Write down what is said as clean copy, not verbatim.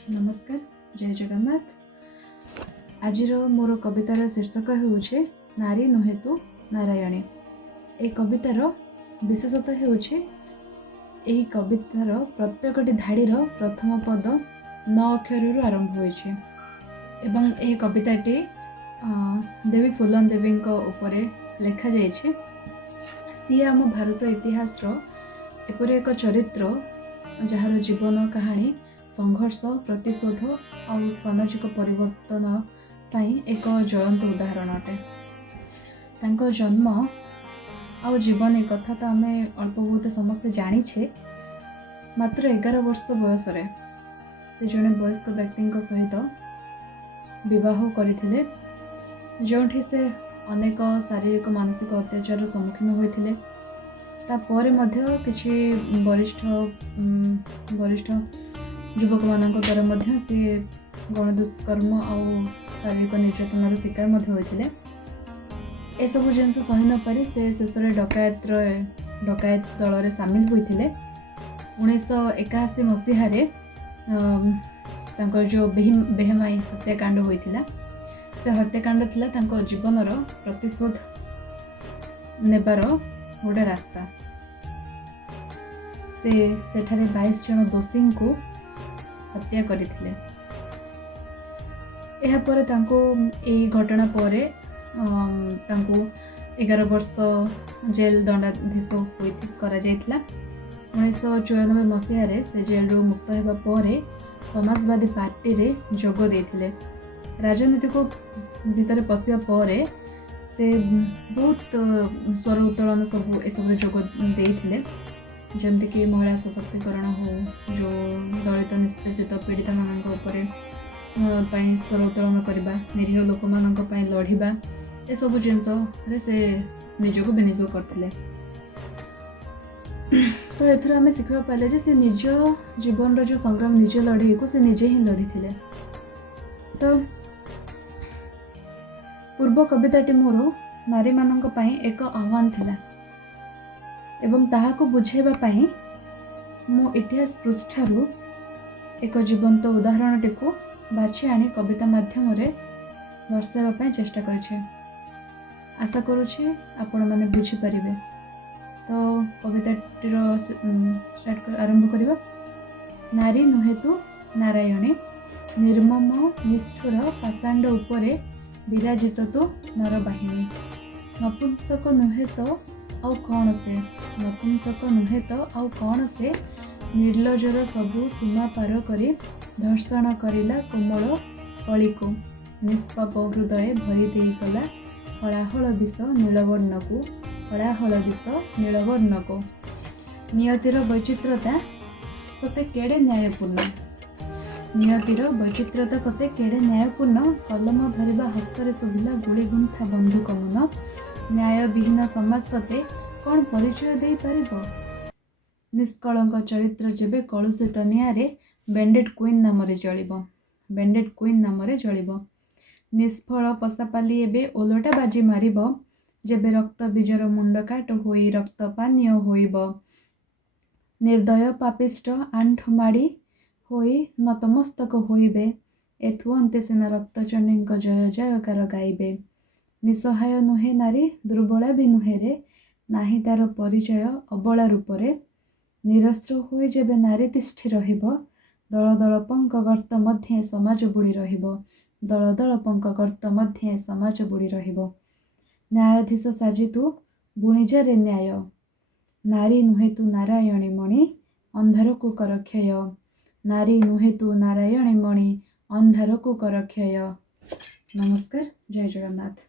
नमस्कार जय जगन्नाथ। आज मोर कवितार शीर्षक होउछे नारी नुहे तु नारायणी। ए कवितार विशेषता होउछे एही कवितार प्रत्येकटी धाड़ीर प्रथम पद 9 अक्षर आरंभ होइछे एवं एही कविताटी देवी फुलन देवी उपरे लेखा जाइछे। सी आम भारत इतिहास एपरि एक चरित्र जार जीवन कहानी संघर्ष प्रतिशोध और सामाजिक परिवर्तन पाई एक ज्वलंत उदाहरण अटे। तांको जन्म आ जीवन कथा तो आम अल्प बहुत समस्ते जानीछे। मात्र 11 वर्ष बयस से जड़े वयस्क व्यक्ति सहित विवाह करथिले, जोठी से अनेक शारीरिक मानसिक अत्याचार सम्मुखीन होइथिले। तापर मध्य किछि वरिष्ठ युवक मान द्वारा से गण दुष्कर्म और शारीरिक निर्यातनार शिकार होते। ए सब जिन सही न पारि से शेष डकायत दल में सामिल होते। 1981 मसीह जो बेहमाई हत्याकांड होता से हत्याकांड थिला तांको जीवनर प्रतिशोध नेबार गोटे रास्ता। से सेठारे 22 जन दोषी को हत्या करथिले। एहा परे तांको ए घटना परे तांको 11 वर्ष जेल दंडाधीश करा जायतिला। 1994 मसीह से जेल रू मुक्त हेबा परे समाजवादी पार्टी रे जोग देथिले। राजनीति को भीतर पसिया परे से बहुत स्वर उत्तोलन सब ए सब जोग देथिले, जमती कि महिला सशक्तिकरण हो, जो दलित निष्पेषित पीड़िता मान स्वर उत्तोलन करवा, निरीह लोक मान लढ़ा, ए सब जिनस से निजक विनियोग करते। तो एथुर आम शिखा पाले जे से निज जीवन जो संग्राम निज लड़ाई को से निजे ही लड़ी थे। तो पूर्व कविताटी मोर नारी मान एक आह्वान थिला एवं ताहाको बुझेबा पाई मो इतिहास पृष्ठारू एक जीवंत उदाहरणटी को बाछि आनी कविता माध्यम रे दर्शाइबा पाई चेष्टा करिछे। आशा करुछि आपण माने बुझी परिबे। तो कविताटीर आरंभ करिबा। नारी नुहे तु नारायणी, निर्मम निष्ठुर पाषांड उपरे विराजित तो नरबाहिनी। नपुंसक नुहे तो आउ कौन से, नपुंसक नुहे तो आउ कौन से, निर्लजर सबु सीमा पार करी धर्षण करिला कोमल कली को। निष्पाप हृदय भरी देई कला हलाहल विष नीलवर्ण को, हलाहल विष नीलवर्ण को। नियतिर वैचित्रता सते केड़े न्यायपूर्ण, नियतिर वैचित्रता सते केड़े न्यायपूर्ण। कलम धरिबा हस्तरे शोभिला गुली गुंथा बंधुक मन। न्याय विहीन समाज सते कौन परिचय दे पारिबो। निष्कलंक चरित्र जेबे कलुषित नियारे बेंडेड क्वीन नामरे जलिबो, बेंडेड क्वीन नामरे जलिबो। निष्फल पसापाली एबे ओलटा बाजी मारिबो, जेबे रक्त बीजर मुंड काट होई रक्त पानीय होइबो। निर्दय पापिष्ट आंठ माड़ी होई नतमस्तक होइबे, एथु अंते सेना रक्तचंडींक जय जयकार गाइबे। निसहाय नुहे नारी दुर्बला भी नुहे रे, नाही तार परिचय अबला रूपरे। निरस्त्र होई जेबे नारी तिष्ठि रहिबो, दल दल पंक गर्त मध्ये समाज बुड़ी रहिबो, दल दल पंक गर्त मध्ये समाज बुड़ी रहिबो। न्यायाधीश साजी तु बुणिजा रे न्याय, नारी नुहे तु नारायणी मणि अंधार को कर क्षय। नारी नुहे तु नारायणी मणि अंधार को कर क्षय। नमस्कार जय जगन्नाथ।